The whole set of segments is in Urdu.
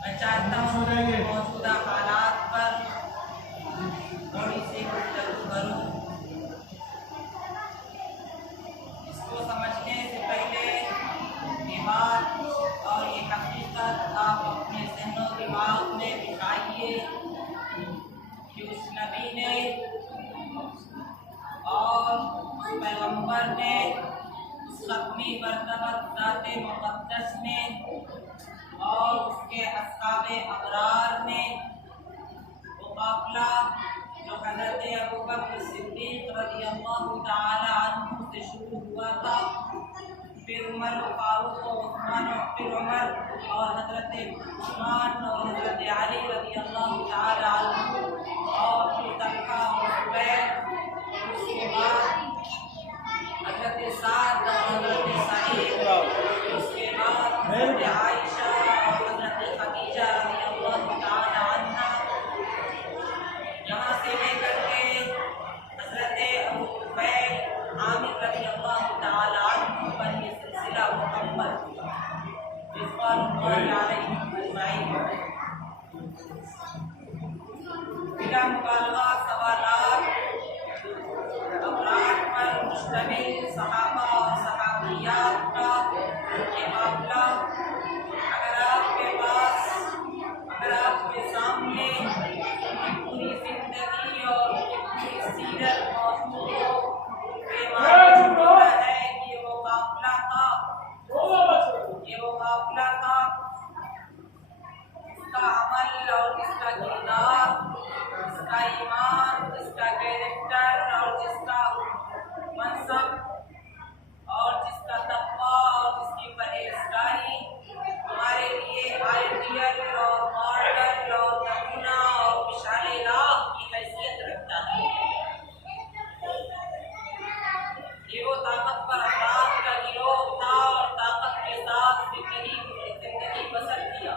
میں چاہتا ہوں موجودہ حالات پر تھوڑی سی گفتگو کروں۔ اس کو سمجھنے سے پہلے یہ بات اور یہ حقیقت آپ اپنے ذہن و دماغ میں بٹھائیے کہ اس نبی نے اور پیغمبر نے، ختمی مرتبت ذات مقدس نے اور اس کے اصحاب ابرار نے وہ قافلہ جو حضرت ابوبکر صدیق رضی اللہ تعالی عنہ سے شروع ہوا تھا، پھر عمر و فاروق و عثمان پھر عمر اور حضرت عثمان اور حضرت علی رضی اللہ تعالی عنہ اور پھر طلحہ اور زبیر، اس کے بعد حضرت سعد اور حضرت سعید، اس کے بعد حضرت عائشہ اور حضرت خدیجہ رضی اللہ تعالی عنہا، یہاں سے لے کر کے حضرت ابو طفیل عامر رضی اللہ تعالی عنہ پر یہ سلسلہ مکمل رضوان اللہ علیہم اجمعین۔ بلا مبالغہ سوالات افراد پر مشتمل صحابہ اور صحابیات کا یہ معاملہ اگر آپ کے سامنے پوری زندگی اور پوری سیرت موجود ہو، یہ معلوم ہے کہ وہ قافلہ تھا، اس کا عمل اور اس کا کردار، اس کا ایمان، اس کا کیریکٹر اور جس کا منصب اور جس کا تقویٰ اور جس کی پرہیزگاری ہمارے لیے آئیڈیل اور ماڈل اور نمونہ اور مشعل راہ کی حیثیت رکھتا ہے۔ یہ وہ طاقتور افراد کا گروہ تھا اور طاقت کے ساتھ زندگی بسر کیا۔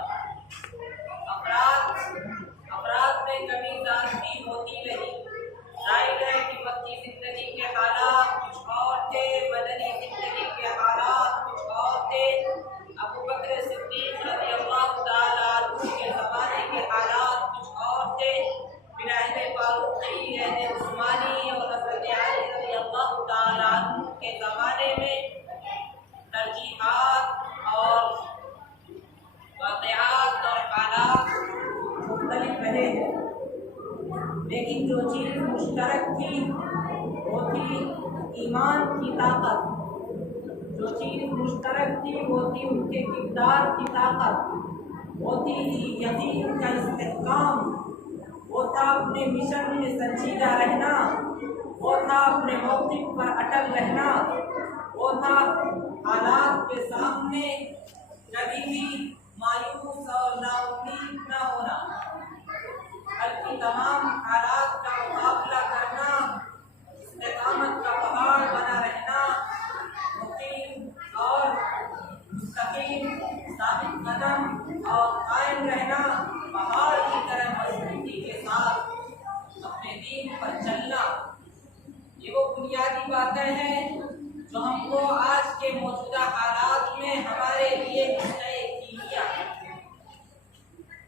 افراد میں کمی ذاتی ہوتی رہی، ظاہر ہے کہ وقتی زندگی کے حالات کچھ اور تھے، مدنی زندگی کے حالات کچھ اور تھے، ابوبکر صدیق رضی اللہ تعالی عنہ کے زمانے کے حالات کچھ اور تھے، پھر عہد فاروقی، عہد عثمانی اور حضرت علی رضی اللہ تعالی عنہ کے زمانے میں ترجیحات اور واقعات اور حالات مختلف رہے ہیں، لیکن جو چیز مشترک تھی وہ تھی ایمان کی طاقت، جو چیز مشترک تھی وہ تھی ان کے کردار کی طاقت، وہ تھی یقین کا استحکام، وہ تھا اپنے مشن میں سنجیدہ رہنا، وہ تھا اپنے موقف پر اٹل رہنا، وہ تھا حالات کے سامنے کبھی بھی مایوس اور نا امید نہ ہونا، بلکہ تمام حالات کا مقابلہ کرنا، استقامت کا پہاڑ بنا رہنا، مقیم اور مستقیم ثابت قدم اور قائم رہنا، پہاڑ کی طرح مضبوطی کے ساتھ اپنے دین پر چلنا، یہ وہ بنیادی باتیں ہیں جو ہم کو آج کے موجودہ حالات میں ہمارے لیے نشۂ کیمیا ہے۔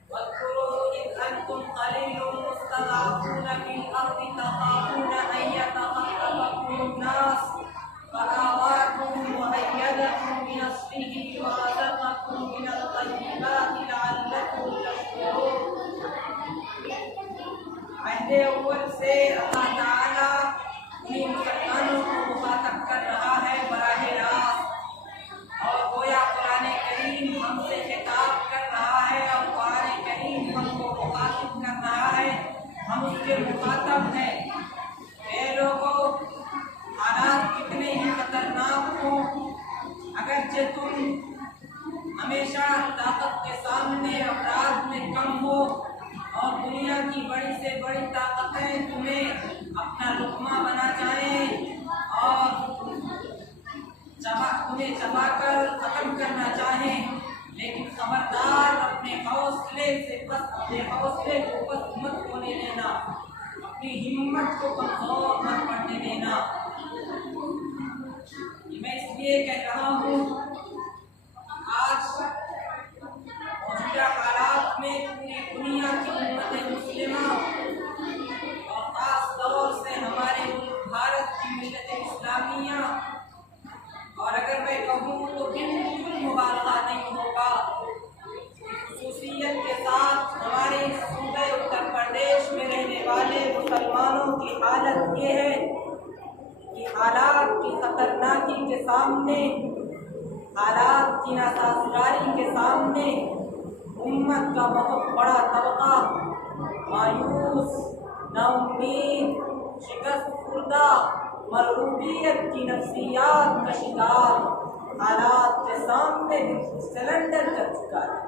وَاذْكُرُوا إِذْ أَنْتُمْ قَلِيلٌ مُّسْتَضْعَفُونَ فِي الْأَرْضِ تَخَافُونَ أَن يَتَخَطَّفَكُمُ النَّاسُ فَآوَاكُمْ وَأَيَّدَكُم بِنَصْرِهِ وَرَزَقَكُم مِّنَ الطَّيِّبَاتِ لَعَلَّكُمْ تَشْكُرُونَ۔ عہد اول سے اللہ تعالیٰ انہیں مسلمانوں کو مخاطب کر رہا ہے براہ راست، اور گویا قرآن کریم ہم سے خطاب کر رہا ہے اور قرآن کریم ہم کو مخاطب کر رہا ہے، ہم اس کے مخاطب ہیں۔ اے لوگوں، حالات کتنے ہی خطرناک ہوں، اگرچہ تم ہمیشہ طاقت کے سامنے افراد میں کم ہو اور دنیا کی بڑی سے بڑی طاقتیں تمہیں اپنا لقمہ بنا چاہیں اور تمہیں چبا کر ختم کرنا چاہیں، لیکن خبردار اپنے حوصلے کو پست مت ہونے دینا، اپنی ہمت کو کمزور مت پڑنے دینا۔ میں اس لیے کہہ رہا ہوں، آج حالات کی خطرناکی کے سامنے، حالات کی ناسازگاری کے سامنے امت کا بہت بڑا طبقہ مایوس، نا امید، شکست خوردہ، مرعوبیت کی نفسیات کا شکار حالات کے سامنے سرنڈر کر چکا ہے۔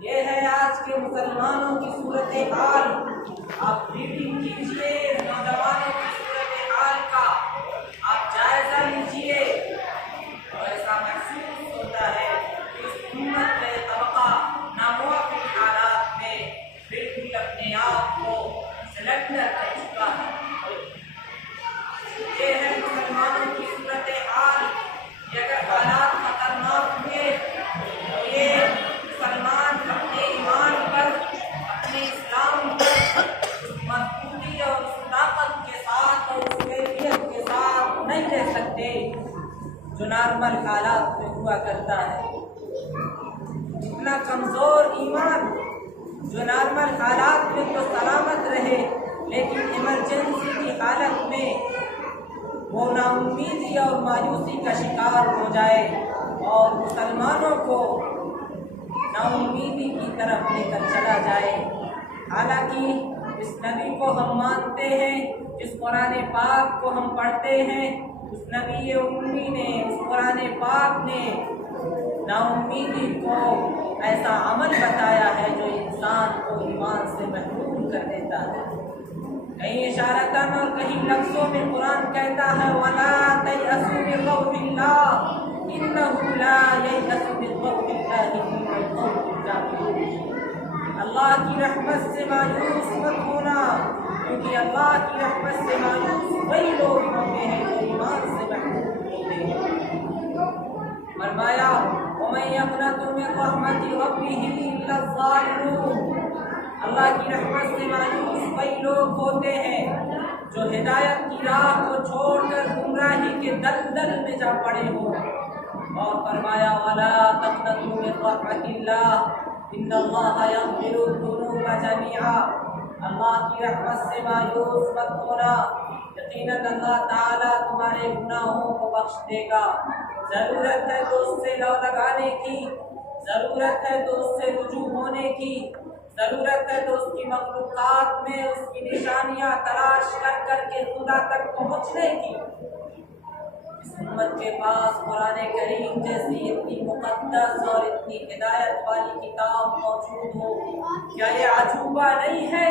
یہ ہے آج کے مسلمانوں کی صورتحال۔ آپ ریڈنگ کیجئے نوجوانوں کی صورتحال کا، آپ جائزہ لیجئے، اور ایسا محسوس ہوتا ہے کہ اس امت کا طبقہ ناموافق حالات میں بالکل اپنے آپ کو سرنڈر کر چکا ہے۔ یہ ہے مسلمانوں کی صورتحال۔ یہ اگر حالات خطرناک ہوئے تو یہ مسلمان اپنے ایمان پر، اپنے اسلام پر اس مضبوطی اور اس طاقت کے ساتھ اور اس کیفیت کے ساتھ نہیں رہ سکتے جو نارمل حالات میں ہوا کرتا ہے۔ اتنا کمزور ایمان جو نارمل حالات میں تو سلامت رہے، لیکن ایمرجنسی کی حالت میں وہ نا امیدی اور مایوسی کا شکار ہو جائے اور مسلمانوں کو نا امیدی کی طرف لے کر چلا جائے۔ حالانکہ اس نبی کو ہم مانتے ہیں، جس قرآن پاک کو ہم پڑھتے ہیں، اس نبی امی نے، اس قرآن پاک نے نا امیدی کو ایسا عمل بتایا ہے جو انسان کو ایمان سے محروم کر دیتا ہے۔ کہیں اشارتاً اور کہیں لفظوں میں قرآن کہتا ہے وَلَا تَيْأَسُوا مِن رَّوْحِ اللَّهِ إِنَّهُ لَا يَيْأَسُ مِن رَّوْحِ اللَّهِ إِلَّا الْقَوْمُ الْكَافِرُونَ۔ اللہ کی رحمت سے مایوس مت ہونا، کیونکہ اللہ کی رحمت سے مایوس وہی لوگ ہوتے ہیں جو ایمان سے محروم ہوتے ہیں۔ فرمایا وَمَن يَقْنَطُ مِن رَّحْمَتِ رَبِّهِ إِلَّا الظَّالِمُونَ۔ اللہ کی رحمت سے مایوس وہی لوگ ہوتے ہیں جو ہدایت کی راہ کو چھوڑ کر گمراہی کے دلدل میں جا پڑے ہوں۔ اور فرمایا وَلَا تَقْنَطُوا مِن رَّحْمَتِ اللَّهِ إِنَّ اللَّهَ يَغْفِرُ الذُّنُوبَ جَمِيعًا۔ اللہ کی رحمت سے مایوس مت ہونا، یقیناً اللہ تعالیٰ تمہارے گناہوں کو بخش دے گا۔ ضرورت ہے تو اس سے لو لگانے کی، ضرورت ہے تو اس سے رجوع ہونے کی، ضرورت ہے تو اس کی مخلوقات میں اس کی نشانیاں تلاش کر کر کے خدا تک پہنچنے کی۔ اس امت کے پاس قرآن کریم جیسی اتنی مقدس اور اتنی ہدایت والی کتاب موجود ہو، کیا یہ عجوبہ نہیں ہے؟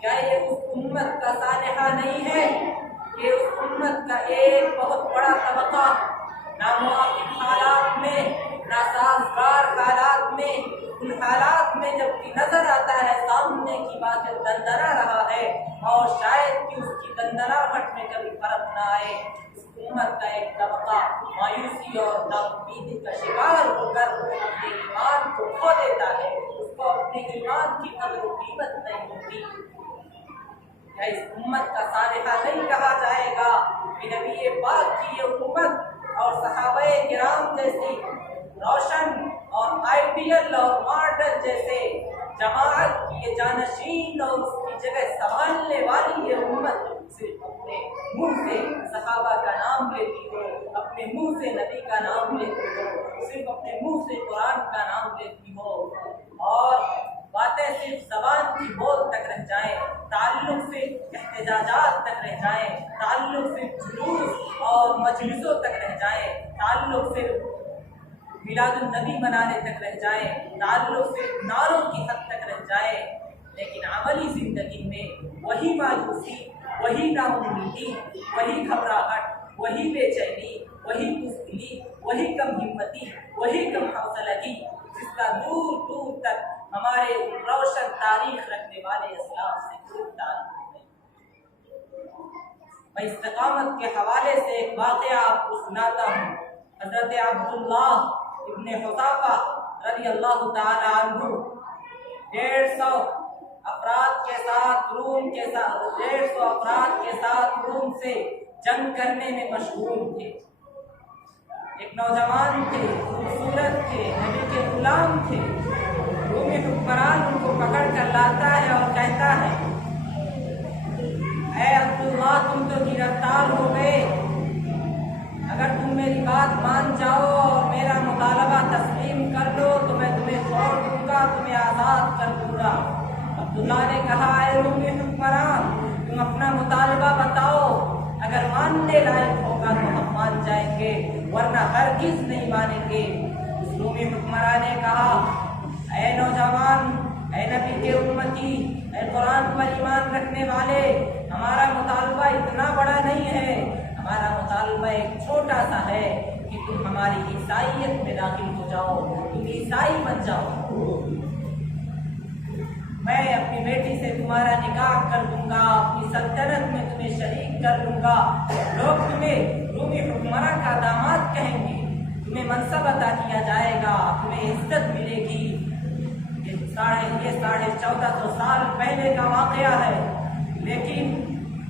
کیا یہ اس امت کا سانحہ نہیں ہے کہ اس امت کا ایک بہت بڑا طبقہ ناموافق حالات میں، ناسازگار حالات میں، ان حالات میں جب بھی نظر آتا ہے سامنے کی باتیں دندنا رہا ہے، اور شاید کہ اس کی دندناہٹ میں کبھی فرق نہ آئے، اس امت کا ایک طبقہ مایوسی اور ناامیدی کا شکار ہو کر اپنے ایمان کو کھو دیتا ہے، اس کو اپنے ایمان کی قدر و قیمت نہیں ہوتی۔ کیا اس امت کا سانحہ نہیں کہا جائے گا کہ نبی پاک کی یہ امت اور صحابہ کرام جیسی روشن اور آئیڈیل اور ماڈل جیسے جماعت کی یہ جانشین اور اس کی جگہ سنبھالنے والی یہ امت صرف اپنے منہ سے صحابہ کا نام لیتی ہو، اپنے منہ سے نبی کا نام لیتی ہو، صرف اپنے منہ سے قرآن کا نام لیتی ہو، اور باتیں صرف زبان کی بول تک رہ جائیں، تعلق سے احتجاجات تک رہ جائیں، تعلق سے جلوس اور مجلسوں تک رہ جائیں، تعلق سے میلاد النبی منانے تک رہ جائیں، تعلق سے نعروں کی حد تک رہ جائیں، لیکن عملی زندگی میں وہی مایوسی، وہی ناامیدی، وہی گھبراہٹ، وہی بے چینی، وہی بزدلی، وہی کم ہمتی، وہی کم حوصلگی، جس کا دور دور تک ہمارے روشن تاریخ رکھنے والے اسلاف سے کوئی تعلق نہیں۔ میں استقامت کے حوالے سے ایک واقعہ آپ کو سناتا ہوں۔ حضرت عبداللہ ابن حذافہ رضی اللہ تعالی عنہ 150 افراد کے ساتھ روم سے جنگ کرنے میں مشغول تھے۔ ایک نوجوان تھے، خوبصورت تھے، نبی کے غلام تھے۔ رومی حکمران ان کو پکڑ کر لاتا ہے اور کہتا ہے اے عبداللہ تم تو گرفتار ہو گئے، اگر تم میری بات مان جاؤ اور میرا مطالبہ تسلیم کر لو تو میں تمہیں چھوڑ دوں گا، تمہیں آزاد کر دوں گا۔ عبداللہ نے کہا اے رومی حکمران تم اپنا مطالبہ بتاؤ، اگر ماننے لائق ہوگا تو ہم مان جائیں گے ورنہ ہرگز نہیں مانیں گے۔ اس رومی حکمران نے کہا اے نوجوان، اے نبی کے امتی، اے قرآن پر ایمان رکھنے والے، ہمارا مطالبہ اتنا بڑا نہیں ہے، ہمارا مطالبہ ایک چھوٹا سا ہے کہ تم ہماری عیسائیت میں داخل ہو جاؤ، تم عیسائی بن جاؤ، میں اپنی بیٹی سے تمہارا نکاح کر دوں گا، اپنی سلطنت میں تمہیں شریک کر دوں گا، لوگ تمہیں رومی حکمراں کا داماد کہیں گے، تمہیں منصب عطا کیا جائے گا، تمہیں عزت ملے گی۔ یہ 1450 سال پہلے کا واقعہ ہے، لیکن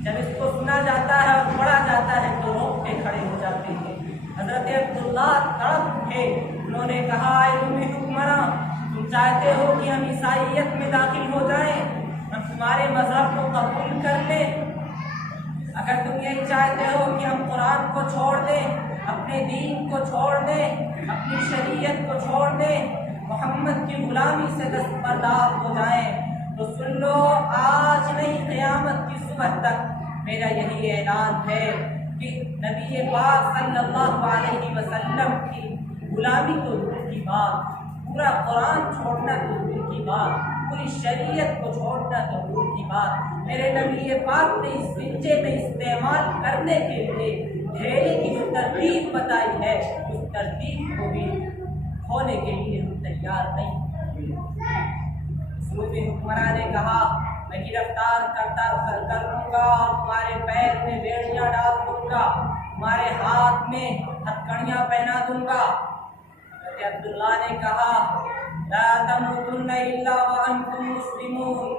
جب اس کو سنا جاتا ہے اور پڑھا جاتا ہے تو روکتے کھڑے ہو جاتے ہیں۔ حضرت عبداللہ تڑپ اٹھے، انہوں نے کہا اے رومی حکمراں تم چاہتے ہو کہ ہم عیسائیت میں داخل ہو جائیں، ہم تمہارے مذہب کو قبول کر لیں؟ اگر تم یہی چاہتے ہو کہ ہم قرآن کو چھوڑ دیں، اپنے دین کو چھوڑ دیں، اپنی شریعت کو چھوڑ دیں، محمد کی غلامی سے دستبردار ہو جائیں تو سن لو، آج نہیں قیامت کی صبح تک میرا یہی اعلان ہے کہ نبی پاک صلی اللہ علیہ وسلم کی غلامی تو دور کی بات، پورا قرآن چھوڑنا تو دور کی بات، پوری شریعت کو چھوڑنا تو دور کی بات، میرے نبی پاک نے اس سنچے میں استعمال کرنے کے لیے ڈھیرے کی جو ترتیب بتائی ہے، اس ترتیب کو بھی ہونے کے لیے ہم تیار نہیں۔ رومی حکمراں نے کہا میں گرفتار کر لوں گا، تمہارے پیر میں بیڑیاں ڈال دوں گا، تمہارے ہاتھ میں ہتھکڑیاں پہنا دوں گا۔ حضرت عبداللہ نے کہا لا تموتن الا وانتم مسلمون،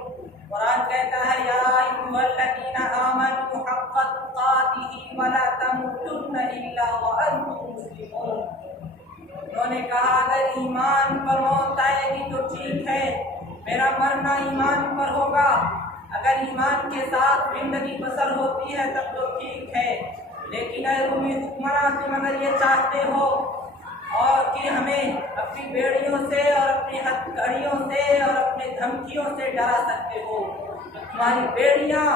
قرآن کہتا ہے یا ایھا الذین آمنوا حق تقاتہ ولا تموتن الا وانتم مسلمون۔ انہوں نے کہا اگر ایمان پر موت آئے گی تو ٹھیک ہے، میرا مرنا ایمان پر ہوگا، اگر ایمان کے ساتھ زندگی بسر ہوتی ہے تب تو ٹھیک ہے، لیکن اے رومی حکمراں تم اگر یہ چاہتے ہو اور کہ ہمیں اپنی بیڑیوں سے اور اپنی ہتھکڑیوں سے اور اپنے دھمکیوں سے ڈرا سکتے ہو تو تمہاری بیڑیاں،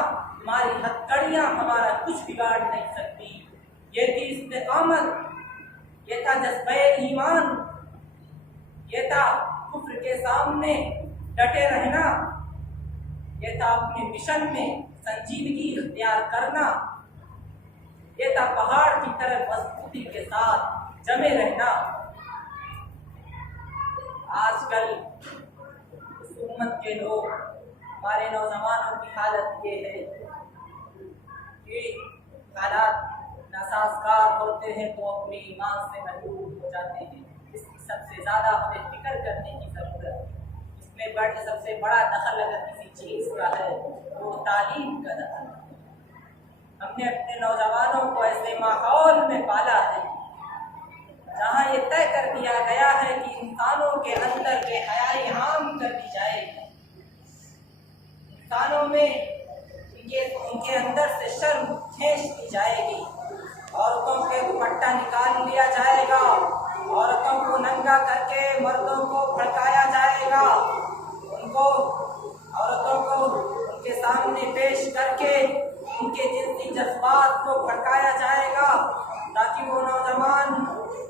تمہاری ہتھکڑیاں ہمارا کچھ بگاڑ نہیں سکتی۔ یہ تھی استقامت، یہ تھا جذبہ ایمان، یہ تھا کفر کے سامنے ڈٹے رہنا، یہ تھا اپنے مشن میں سنجیدگی اختیار کرنا، یہ تھا پہاڑ کی طرح مضبوطی کے ساتھ جمے رہنا۔ آج کل اس امت کے لوگ، ہمارے نوجوانوں کی حالت یہ ہے کہ حالات ناسازگار ہوتے ہیں تو اپنے ایمان سے محروم ہو جاتے ہیں۔ اس کی سب سے زیادہ ہمیں فکر کرنے کی ضرورت ہے۔ اس میں سب سے بڑا دخل اگر کسی چیز کا ہے وہ تعلیم کا دخل ہے۔ ہم نے اپنے نوجوانوں کو ایسے ماحول میں پالا ہے جہاں یہ طے کر دیا گیا ہے کہ انسانوں کے اندر بے حیائی عام کر دی جائے گی، انسانوں میں ان کے اندر سے شرم کھینچ دی جائے گی، عورتوں کے دوپٹہ نکال لیا جائے گا، عورتوں کو ننگا کر کے مردوں کو بھڑکایا جائے گا، عورتوں کو ان کے سامنے پیش کر کے ان کے جنسی جذبات کو بھڑکایا جائے گا تاکہ وہ نوجوان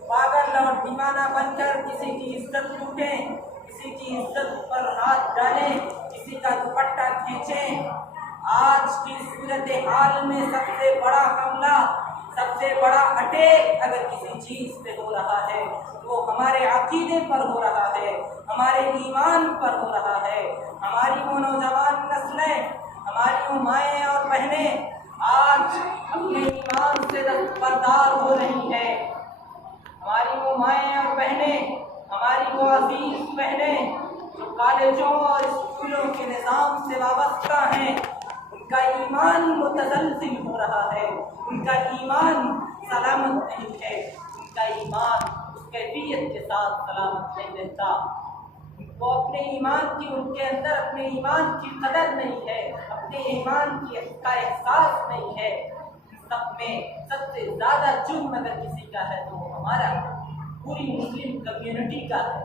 پاگل اور دیوانہ بن کر کسی کی عزت لوٹیں، کسی کی عزت پر ہاتھ ڈالیں، کسی کا دوپٹہ کھینچیں۔ آج کی صورتحال میں سب سے بڑا حملہ، سب سے بڑا اٹیک اگر کسی چیز پہ ہو رہا ہے وہ ہمارے عقیدے پر ہو رہا ہے، ہمارے ایمان پر ہو رہا ہے۔ ہماری وہ نوجوان نسلیں، ہماری وہ مائیں اور بہنیں آج اپنے ایمان سے دستبردار ہو رہی ہیں۔ ہماری وہ مائیں اور بہنیں، ہماری وہ عزیز بہنیں جو کالجوں اور اسکولوں کے نظام سے وابستہ ہیں، ان کا ایمان متزلزل ہو رہا ہے، ان کا ایمان سلامت نہیں ہے، ان کا ایمان اس کیفیت کے ساتھ سلامت نہیں رہتا۔ وہ اپنے ایمان کی ان کے اندر اپنے ایمان کی قدر نہیں ہے، اپنے ایمان کا احساس نہیں ہے۔ سب میں سب سے زیادہ جرم اگر کسی کا ہے تو وہ ہمارا پوری مسلم کمیونٹی کا ہے۔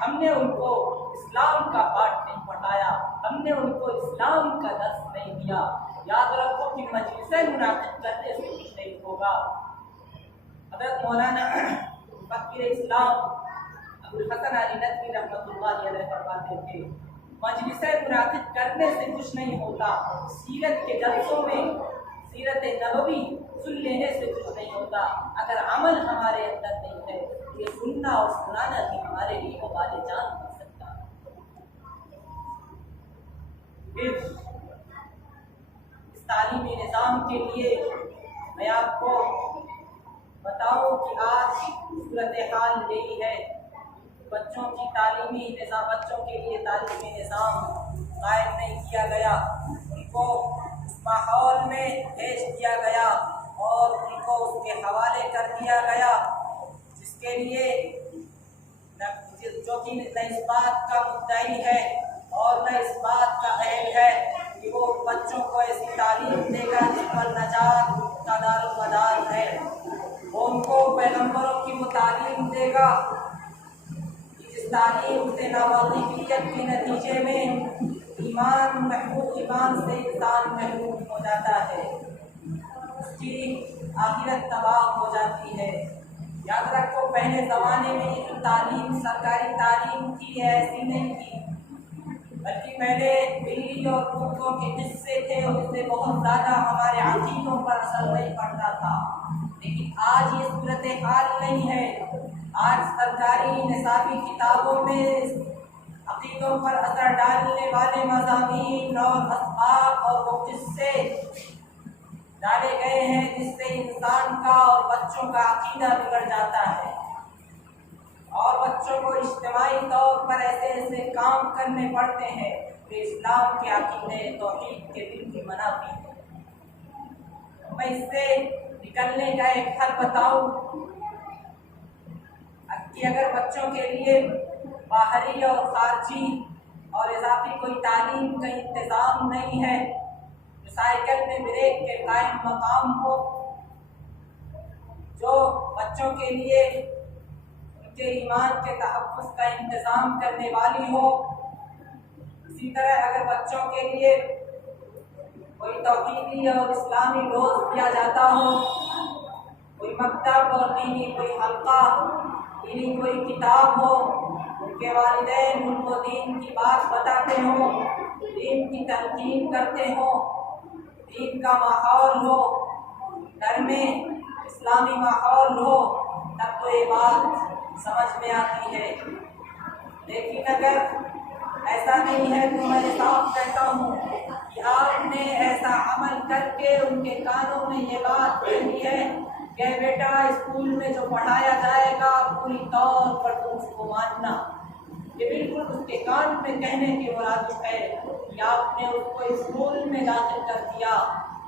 ہم نے ان کو اسلام کا پاٹ نہیں پڑھایا، ہم نے ان کو اسلام کا درس نہیں دیا۔ یاد رکھو کہ مجلسیں منعقد کرنے سے کچھ نہیں ہوگا۔ حضرت مولانا فقیر اسلام ابوالحسن علی ندوی رحمۃ اللہ علیہ فرماتے تھے مجلسیں منعقد کرنے سے کچھ نہیں ہوتا، سیرت کے جلسوں میں سیرت نبوی سن لینے سے کچھ نہیں ہوتا۔ اگر عمل ہمارے اندر نہیں ہے، یہ سننا اور سنانا بھی ہمارے لیے وبال جان بن سکتا ہے۔ پھر اس تعلیمی نظام کے لیے میں آپ کو بتاؤں کہ آج صورتحال یہی ہے، بچوں کی تعلیمی نظام، بچوں کے لیے تعلیمی نظام قائم نہیں کیا گیا، ان کو اس ماحول میں بھیج دیا گیا اور ان کو اس کے حوالے کر دیا گیا جس کے لیے جو کہ نہ اس بات کا مدعی ہے اور نہ اس بات کا اہل ہے کہ وہ بچوں کو ایسی تعلیم دے گا جس پر نجات کا دار و مدار ہے۔ وہ ان کو پیغمبروں کی وہ تعلیم دے گا جس تعلیم سے ناواقفیت کے نتیجے میں ایمان سے انسان محروم ہو جاتا ہے، اس کی آخرت تباہ ہو جاتی ہے۔ یاد رکھو پہلے زمانے میں یہ تعلیم سرکاری تعلیم تھی ایسی نہیں تھی، بلکہ پہلے بلی اور کتوں کے قصے تھے، اس سے بہت زیادہ ہمارے عقیدوں پر اثر نہیں پڑتا تھا۔ لیکن آج یہ صورتحال نہیں ہے، آج سرکاری نصابی کتابوں میں عقیدوں پر اثر ڈالنے والے مضامین اور اسباق اور وہ قصے ڈالے گئے ہیں جس سے انسان کا اور بچوں کا عقیدہ بگڑ جاتا ہے اور بچوں کو اجتماعی طور پر ایسے ایسے کام کرنے پڑتے ہیں جو اسلام کے عقیدے توحید کے دل کی منافی ہے۔ میں اس سے نکلنے کا ایک حل بتاؤں کہ اگر بچوں کے لیے باہری اور خارجی اور اضافی کوئی تعلیم کا انتظام نہیں ہے، جو سائیکل میں بریک کے قائم مقام ہو، جو بچوں کے لیے ان کے ایمان کے تحفظ کا انتظام کرنے والی ہو، اسی طرح اگر بچوں کے لیے کوئی توحیدی اور اسلامی ڈوز دیا جاتا ہو، کوئی مکتب اور دینی کوئی حلقہ، دینی کوئی کتاب ہو، ان کے والدین ان کو دین کی بات بتاتے ہوں، دین کی تلقین کرتے ہوں، دین کا ماحول ہو، گھر میں اسلامی ماحول ہو، تب تو یہ بات سمجھ میں آتی ہے۔ لیکن اگر ایسا نہیں ہے تو میں صاف کہتا ہوں کہ آپ نے ایسا عمل کر کے ان کے کانوں میں یہ بات کہی ہے کہ بیٹا اسکول میں جو پڑھایا جائے گا پوری طور پر تم اس کو ماننا، یہ بالکل اس کے کان میں کہنے کے مرادف ہے کہ آپ نے اس کو اسکول میں داخل کر دیا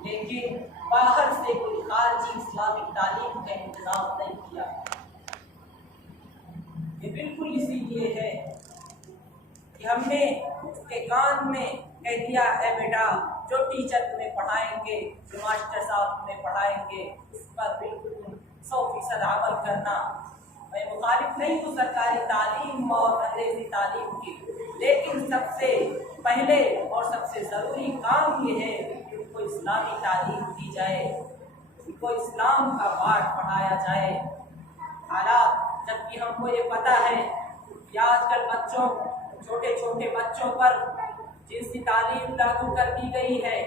لیکن باہر سے کوئی خارجی اسلامی تعلیم کا انتظام نہیں کیا۔ یہ بالکل اسی لیے ہے کہ ہم نے اس کے کان میں کہہ دیا اے بیٹا جو ٹیچر تمہیں پڑھائیں گے، جو ماسٹر صاحب تمہیں پڑھائیں گے اس پر بالکل 100% عمل کرنا۔ میں مخالف نہیں ہوں سرکاری تعلیم اور انگریزی تعلیم کی، لیکن سب سے پہلے اور سب سے ضروری کام یہ ہے کہ ان کو اسلامی تعلیم دی جائے، ان کو اسلام کا پاٹ پڑھایا جائے۔ حالات جبکہ ہم کو یہ پتہ ہے کہ آج کل بچوں، چھوٹے چھوٹے بچوں پر جنسی تعلیم لاگو کر دی گئی ہے،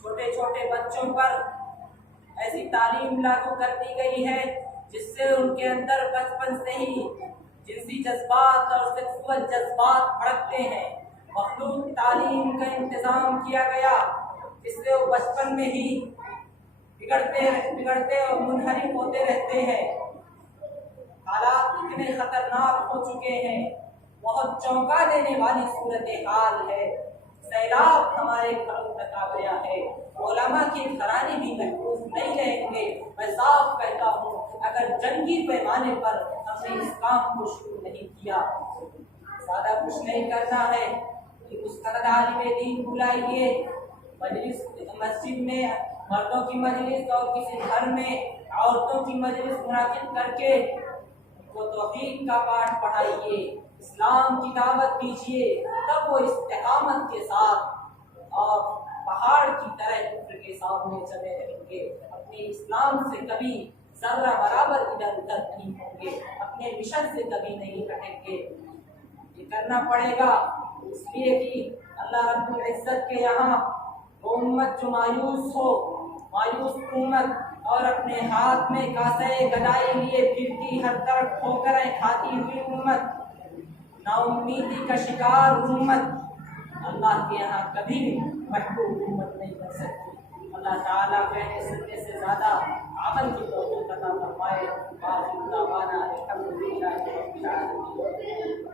چھوٹے چھوٹے بچوں پر ایسی تعلیم لاگو کر دی گئی ہے جس سے ان کے اندر بچپن سے ہی جنسی جذبات اور سیکسول جذبات بھڑکتے ہیں۔ مخلوط تعلیم کا انتظام کیا گیا جس سے وہ بچپن میں ہی بگڑتے اور منحرف ہوتے رہتے ہیں۔ حالات اتنے خطرناک ہو چکے ہیں، بہت چونکا دینے والی صورتحال ہے، سیلاب ہمارے گھروں تک آ گیا ہے، علماء کے گھرانے بھی محفوظ نہیں رہیں گے۔ میں صاف کہتا ہوں اگر جنگی پیمانے پر ہم نے اس کام کو شروع نہیں کیا، زیادہ کچھ نہیں کرنا ہے کہ مستند عالم دین بلائیے مجلس مسجد میں مردوں کی مجلس اور کسی گھر میں عورتوں کی مجلس منعقد کر کے وہ توحید کا پاٹھ پڑھائیے، اسلام کی دعوت دیجیے، تب وہ استقامت کے ساتھ اور پہاڑ کی طرح کفر کے سامنے چلے رہیں گے، اپنے اسلام سے کبھی ذرہ برابر ادھر ادھر نہیں ہوں گے، اپنے مشن سے کبھی نہیں ہٹیں گے۔ یہ کرنا پڑے گا اس لیے کہ اللہ رب العزت کے یہاں وہ امت جو مایوس ہو، مایوس امت اور اپنے ہاتھ میں کاسے گدائی لیے پھرتی، ہر طرف ٹھوکریں کھاتی ہوئی امت، نا امیدی کا شکار امت اللہ کے یہاں کبھی بھی محبوب امت نہیں بن سکتی۔ اللہ تعالیٰ کہنے سننے سے زیادہ عمل کی توفیق عطا فرمائے۔ باقی دعوانا الحمدللہ رب العالمین۔